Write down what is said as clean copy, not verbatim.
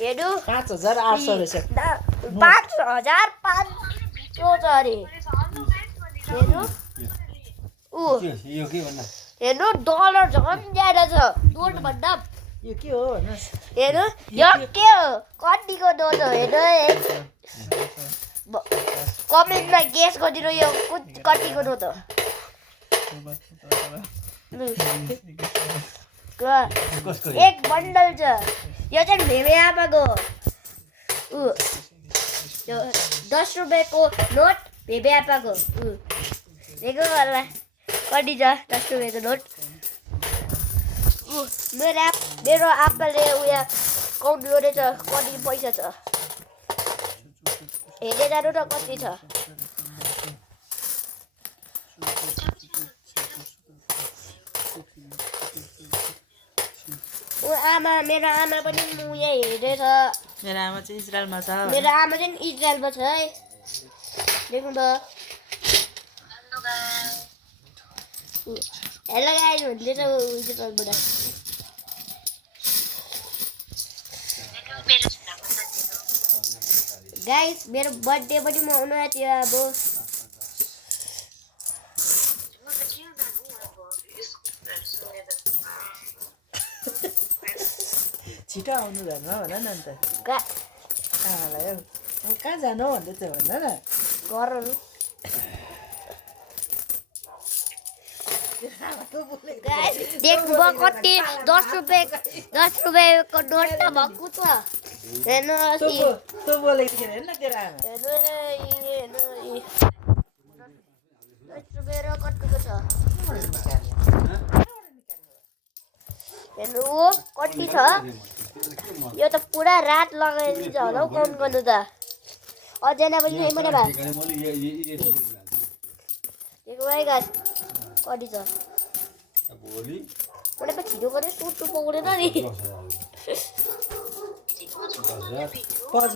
हेर्नु 5800 रहेछ 5500 छ अरे हेर्नु यो के भन्नु हेर्नु डलर झन् ज्यादा छ नोट भन्दा यो के हो भन्नुस् हेर्नु यो के हो कतिको नोट हो हेर्नु कमेन्टमा गेस गरिदिनु यो कतिको नोट हो एक बन्डल छ यो चाहिँ भेवे आमाको यो 10 रुपियाँको नोट भेवे आपाको देखो होला कति छ 10 रुपियाँको नोट मेरो आप्पाले उयो काउन्ट गरेछ कति पैसा छ हेर्दै जानु न कति छ मेरो आमा पनि उयो हेर्दैछ मेरो आमा चाहिँ इजरायलमा छ मेरो आमा चाहिँ इजरायलमा छ है देख्नु त हेलो गाइस भन्दैछ इजरायलबाट गाइस मेरो बर्थडे पनि मनाउनु आँट्यो अब छिटो आउनु जानु भन न अन्त आमालाई हौ कहाँ जानु भन्दै थियो भन न घरहरू देख्नुभयो कति 10 रुपियाँको नोट त भएको छ हेर्नु तँ बोलेको थिएन हेर्न तेरो आमा हेर्नु 10 रुपियाँ र कतिको छ हेर्नु कति छ यो त पुरा रात लगाइदिन्छ होला हौ काउन्ट गर्नु त अझैना पनि छैन भने भए देखो भाइ गाइस कति छ पुरै पछि छिटो गरे सुट पाउँदैन नि